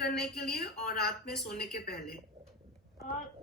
करने के लिए और रात में सोने के पहले?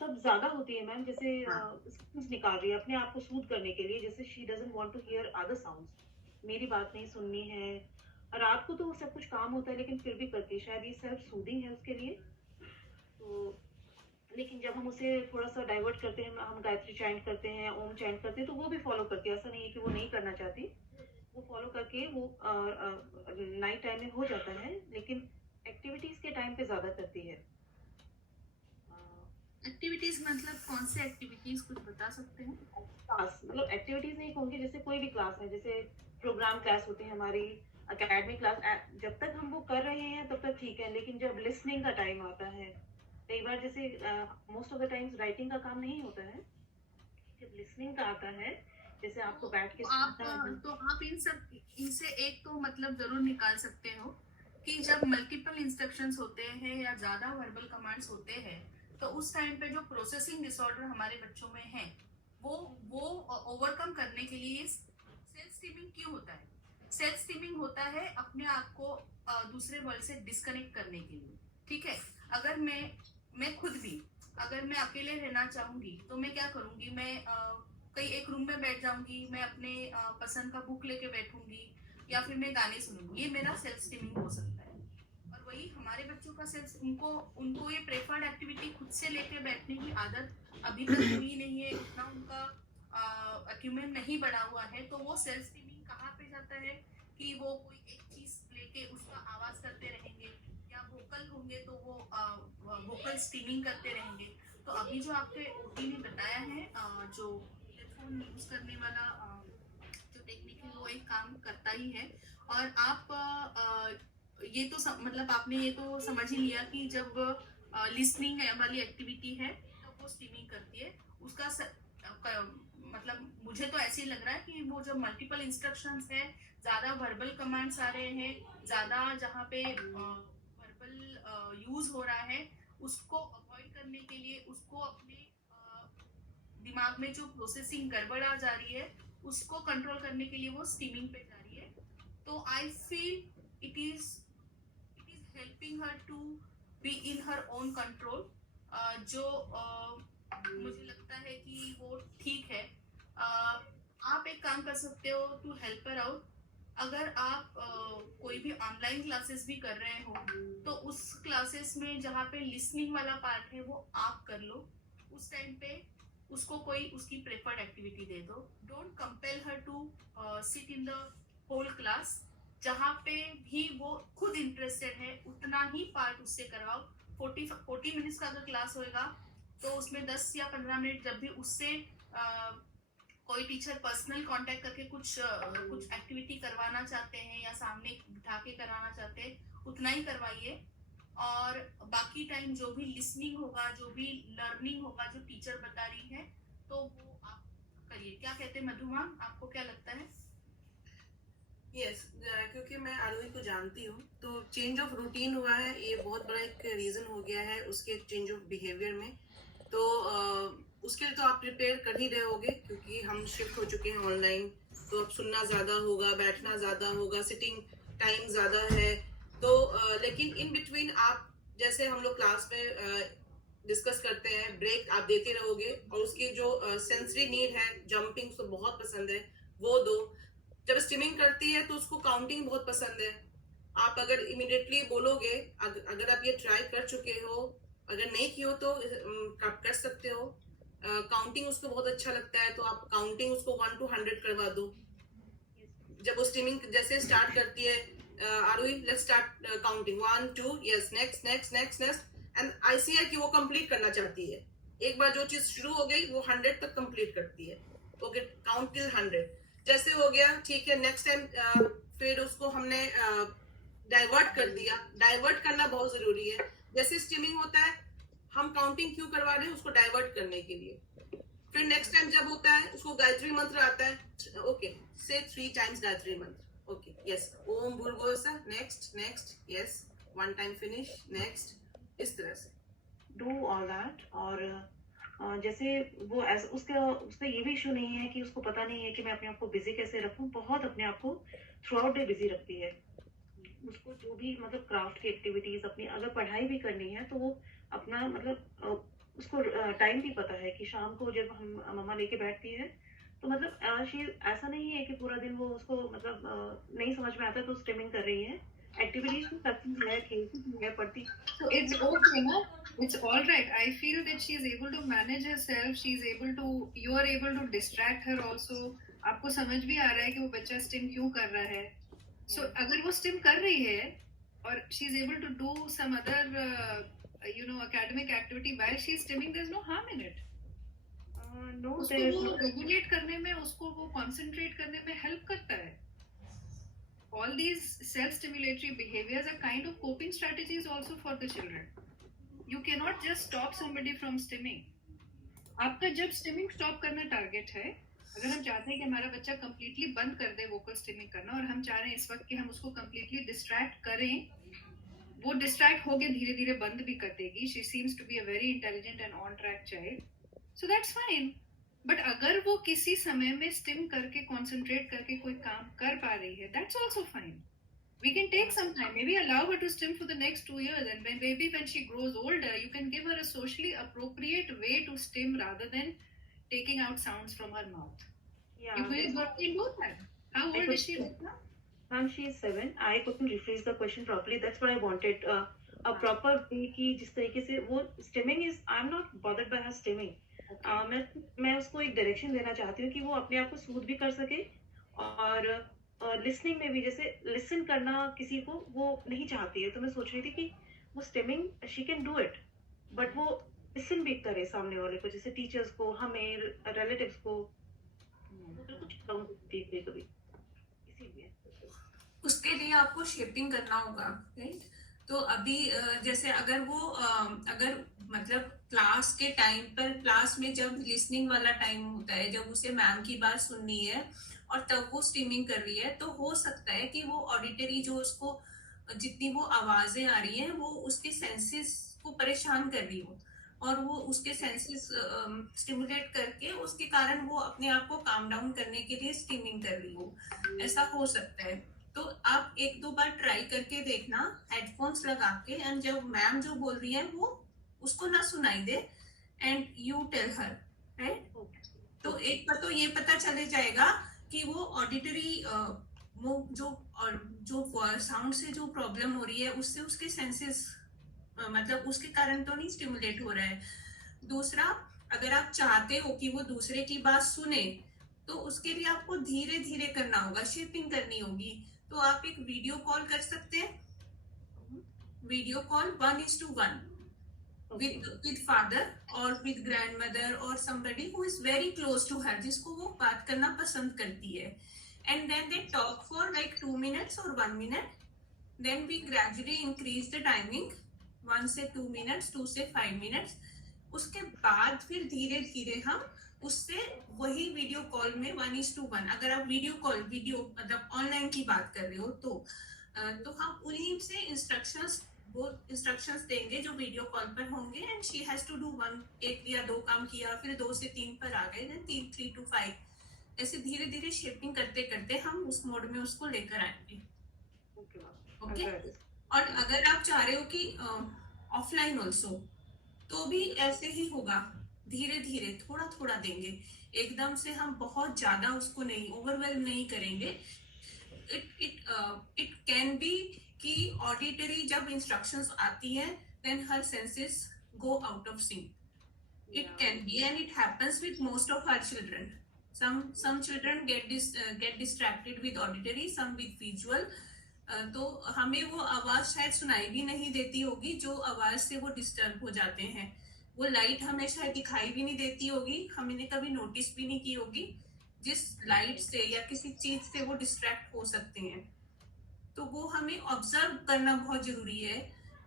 तब ज़्यादा होती है मैम, जैसे हाँ। साउंड्स निकाल रही है अपने आप को सूद करने के लिए, जैसे she doesn't want to hear other sounds, मेरी बात नहीं सुननी है। रात को तो सब कुछ काम होता है लेकिन फिर भी करती है, शायद ये सेल्फ सूदिंग है उसके लिए। तो लेकिन जब हम उसे थोड़ा-सा डाइवर्ट करते हैं, हम गायत्री चैंट करते हैं, ओम चैंट करते हैं, तो वो भी फ़ॉलो करती है। ऐसा नहीं है कि वो नहीं करना चाहती। वो फ़ॉलो करके वो नाइट टाइम में हो जाता है, लेकिन एक्टिविटीज़ के टाइम पे ज़्यादा करती है। अ एक्टिविटीज मतलब कौन से एक्टिविटीज कुछ बता सकते हैं? क्लास मतलब एक्टिविटीज नहीं कहूँगी, जैसे कोई भी क्लास है, जैसे प्रोग्राम क्लास होती है हमारी, एकेडमिक क्लास, जब तक हम वो कर रहे हैं तब तक ठीक है, लेकिन जब लिसनिंग का टाइम आता है, कई बार जैसे most of the times writing का काम नहीं होता है, जब लिसनिंग का आता है, जैसे आपको बैठ के सुनना है। तो आप इन सब इनसे एक तो मतलब जरूर निकाल सकते हो कि जब मल्टीपल इंस्ट्रक्शंस होते हैं या ज्यादा वर्बल कमांड्स होते हैं, तो उस टाइम पे जो प्रोसेसिंग डिसऑर्डर हमारे बच्चों में है, वो वो ओवरकम करने के लिए सेल्फ स्टीमिंग क्यों होता है? सेल्फ स्टीमिंग होता है अपने आप को दूसरे वर्ल्ड से डिस्कनेक्ट करने के लिए। ठीक है? अगर मैं खुद भी अगर मैं अकेले रहना चाहूंगी तो मैं क्या करूंगी? मैं कहीं एक रूम में बैठ जाऊंगी, मैं अपने पसंद का बुक लेके बैठूंगी या फिर मैं गाने सुनूंगी। ये मेरा सेल्फ स्टीमिंग हो सकता है। और वही हमारे बच्चों का सेल्फ, उनको उनको ये प्रेफर्ड एक्टिविटी खुद से लेके बैठने की आदत अभी तक हुई नहीं है, उतना उनका अक्यूमेंट नहीं बढ़ा हुआ है। तो वो सेल्फ स्टीमिंग कहाँ पे जाता है कि वो कोई एक चीज लेके उसका आवाज करते रहेंगे, या वोकल होंगे तो वो वोकल स्टीमिंग करते रहेंगे। तो अभी जो आपके ओटी ने बताया है, जो ईयरफोन यूज करने वाला जो टेक्निक है, वो एक काम करता ही है। और आप ये तो मतलब आपने ये तो समझ ही लिया कि जब लिसनिंग वाली एक्टिविटी है तो वो स्टीमिंग करती है। उसका मतलब मुझे तो ऐसे ही लग रहा है कि वो जब मल्टीपल इंस्ट्रक्शंस है, ज्यादा वर्बल कमांड्स आ रहे हैं, ज्यादा जहाँ पे वर्बल यूज हो रहा है, उसको अवॉइड करने के लिए, उसको अपने दिमाग में जो प्रोसेसिंग गड़बड़ आ जा रही है उसको कंट्रोल करने के लिए वो स्टीमिंग पे जा रही है। तो I feel it is helping her to be in her own control. जो मुझे लगता है कि वो ठीक है। आप एक काम कर सकते हो टू हेल्प हर आउट। अगर आप कोई भी ऑनलाइन क्लासेस भी कर रहे हो, तो उस क्लासेस में जहाँ पे लिसनिंग वाला पार्ट है वो आप कर लो। उस टाइम पे उसको कोई उसकी प्रेफर्ड एक्टिविटी दे दो। Don't compel her to sit in the whole class. जहाँ पे भी वो खुद इंटरेस्टेड है उतना ही पार्ट उससे करवाओ। 40 मिनट्स का अगर क्लास होएगा तो उसमें 10 या 15 मिनट जब भी उससे कोई टीचर पर्सनल कांटेक्ट करके कुछ एक्टिविटी करवाना चाहते हैं या सामने बिठा के कराना चाहते हैं, उतना ही करवाइए। और बाकी टाइम जो भी लिसनिंग होगा, जो भी लर्निंग होगा, जो टीचर बता रही है, तो वो आप करिए। क्या कहते हैं मधुमा, आपको क्या लगता है? यस, क्योंकि मैं आरोही को जानती हूँ, तो चेंज ऑफ रूटीन हुआ है, ये बहुत बड़ा एक रीजन हो गया है उसके चेंज ऑफ बिहेवियर में। तो उसके लिए तो आप प्रिपेयर कर ही रहे होगे, क्योंकि हम शिफ्ट हो चुके हैं ऑनलाइन। तो अब सुनना ज्यादा होगा, बैठना ज्यादा होगा, सिटिंग टाइम ज्यादा है। तो लेकिन इन बिटवीन आप, जैसे हम लोग क्लास में डिस्कस करते हैं, ब्रेक आप देते रहोगे, और उसकी जो सेंसरी नीड है, जंपिंग उसको बहुत पसंद है, वो दो। जब स्टिमिंग करती है तो उसको काउंटिंग बहुत पसंद है। आप अगर इमिडिएटली बोलोगे, अगर आप ये ट्राई कर चुके हो, अगर नहीं की हो तो आप कर सकते हो। काउंटिंग उसको बहुत अच्छा लगता है, तो आप काउंटिंग उसको 1 to 100 करवा दो। जब वो स्टिमिंग जैसे स्टार्ट करती है, आरुई let's start counting 1 2, yes, next next next next, and I see है कि वो कंप्लीट करना चाहती है। एक बार जो चीज शुरू हो गई वो 100 तक कंप्लीट करती है। Okay, count till 100। जैसे हो गया, ठीक है, नेक्स्ट टाइम फिर उसको हमने डाइवर्ट कर दिया। डाइवर्ट करना बहुत जरूरी है। जैसे स्टिमिंग होता है, हम काउंटिंग क्यों करवा रहे हैं? उसको डाइवर्ट करने के लिए। फिर नेक्स्ट टाइम जब होता है, उसको गायत्री मंत्र आता है, ओके, से 3 times Gayatri mantra, okay, yes, Om भूर्भुवस्सुह, next next, yes, 1 time finish, next, इस तरह से डू ऑल दैट। और जैसे वो ऐसा, उसका उसका ये भी इशू नहीं है कि उसको पता नहीं है कि मैं अपने आप को बिजी कैसे रखूं, बहुत अपने आप को थ्रू आउट डे बिजी रखती है। उसको जो भी मतलब क्राफ्ट की एक्टिविटीज अपनी अगर पढ़ाई भी करनी है तो वो अपना मतलब उसको टाइम भी पता है कि शाम को जब हम मम्मा लेके बैठती है तो मतलब ऐसा नहीं है कि पूरा दिन वो उसको मतलब नहीं समझ में आता तो स्ट्रीमिंग कर रही है, एक्टिविटीज भी करती है, खेलती भी है, पढ़ती। So it's okay, na? It's all right. I feel that she is able to manage herself. She is able to. You are able to distract her also. आपको समझ भी आ रहा है कि वो बच्चा स्टिम क्यों कर रहा है. So अगर वो स्टिम कर रही है और she is able to do some other academic activity while she is stimming, there's no harm in it. No उसको देयर इज वो नो। रेगुलेट करने में, उसको वो कॉन्सेंट्रेट करने में हेल्प करता है. All these self-stimulatory behaviors are kind of coping strategies also for the children. You cannot just stop somebody from stimming. आपका जब स्टिमिंग स्टॉप करना टारगेट है, अगर हम चाहते हैं कि हमारा बच्चा कंप्लीटली बंद कर दे वोकल स्टिमिंग करना और हम चाह रहे हैं इस वक्त कि हम उसको कंप्लीटली डिस्ट्रैक्ट करें, वो डिस्ट्रैक्ट होके धीरे धीरे बंद भी कर देगी. She seems to be a very intelligent and on track child, so that's fine. But अगर वो किसी समय में स्टिम करके कॉन्सेंट्रेट करके कोई काम कर पा रही है, that's also fine. We can take some time, maybe allow her to stim for the next 2 years, and maybe when she grows older, you can give her a socially appropriate way to stim rather than taking out sounds from her mouth. Yeah, You can do that. How I old is she could- right now? Ma'am, she is 7. I couldn't rephrase the question properly. That's what I wanted. A proper way कि जिस तरीके से वो stimming is, I'm not bothered by her stimming. मैं उसको एक direction देना चाहती हूँ कि वो अपने आप को सूद भी कर सके और लिसनिंग में भी जैसे लिसन करना किसी को वो नहीं चाहती है, तो मैं सोच रही थी कि वो stimming she can do it, but वो लिसन भी करे सामने वाले को, जैसे टीचर्स को, हमें, रिलेटिव्स को, तो फिर कुछ कम होती है कभी, इसीलिए। उसके लिए आपको शेपिंग करना होगा, राइट? तो अभी जैसे अगर वो अगर मतलब क्लास के टाइम पर, क्लास में जब लिसनिंग वाला टाइम होता है, जब उसे मैम की बात सुननी है और तब वो स्ट्रीमिंग कर रही है, तो हो सकता है कि वो ऑडिटरी जो उसको जितनी वो आवाजें आ रही हैं वो उसके सेंसेस को परेशान कर रही हो और वो उसके सेंसेस स्टिमुलेट करके उसके कारण वो अपने आप को काम डाउन करने के लिए स्ट्रीमिंग कर रही हो, ऐसा हो सकता है. तो आप 1-2 बार ट्राई करके देखना हेडफोन्स लगा के, एंड जब मैम जो बोल रही है वो उसको ना सुनाई दे and you tell her, right? तो एक बार तो ये पता चले जाएगा कि वो ऑडिटरी वो जो साउंड से जो प्रॉब्लम हो रही है उससे उसके सेंसेस मतलब उसके कारण तो नहीं स्टिमुलेट हो रहा है. दूसरा, अगर आप चाहते हो कि वो दूसरे की बात सुने तो उसके लिए आपको धीरे धीरे करना होगा, शेपिंग करनी होगी. तो आप एक वीडियो कॉल कर सकते हैं, video call 1:1 with father or with grandmother or somebody who is very close to her, जिसको वो बात करना पसंद करती है, and then they talk for like 2 minutes or 1 minute. Then we gradually increase the timing, 1 से 2 minutes, 2 से 5 minutes. उसके बाद फिर धीरे धीरे हम उससे वही वीडियो कॉल में 1:1, अगर आप वीडियो मतलब ऑनलाइन की बात कर रहे हो तो हम उन्हीं से इंस्ट्रक्शंस देंगे जो वीडियो कॉल पर होंगे, and she has to do 1 या 2 काम किया, फिर 2 से 3 पर आ गए, देन 3 to 5, ऐसे धीरे धीरे शेपिंग करते करते हम उस मोड में उसको लेकर आएंगे. ओके. और अगर आप चाह रहे हो कि ऑफलाइन ऑल्सो, तो भी ऐसे ही होगा, धीरे धीरे थोड़ा थोड़ा देंगे, एकदम से हम बहुत ज्यादा उसको नहीं ओवरवेल्म नहीं करेंगे. इट कैन बी कि ऑडिटरी जब इंस्ट्रक्शंस आती हैं then her senses go out of sync. It can be, and it happens with most of our children. Some children get distracted with auditory, some with visual. तो हमें वो आवाज शायद सुनाई भी नहीं देती होगी जो आवाज से वो डिस्टर्ब हो जाते हैं. वो लाइट हमें शायद दिखाई भी नहीं देती होगी, हमने कभी नोटिस भी नहीं की होगी जिस लाइट से या किसी चीज से वो डिस्ट्रैक्ट हो सकते हैं. तो वो हमें ऑब्जर्व करना बहुत जरूरी है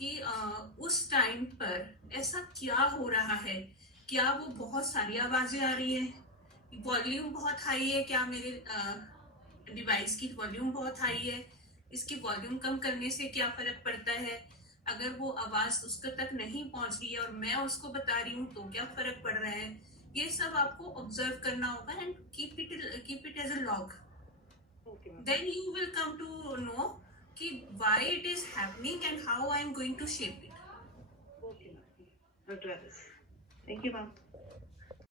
कि उस टाइम पर ऐसा क्या हो रहा है. क्या वो बहुत सारी आवाजें आ रही है, वॉल्यूम बहुत हाई है, क्या मेरे डिवाइस की वॉल्यूम बहुत हाई है, इसकी वॉल्यूम कम करने से क्या फर्क पड़ता है, अगर वो आवाज उसके तक नहीं पहुंच रही है और मैं उसको बता रही हूँ तो क्या फर्क पड़ रहा है. ये सब आपको ऑब्जर्व करना होगा and keep it as a log. Then you will come to know कि why it is happening and how I am going to shape it. Okay, ma'am. I'll try this. Thank you, ma'am.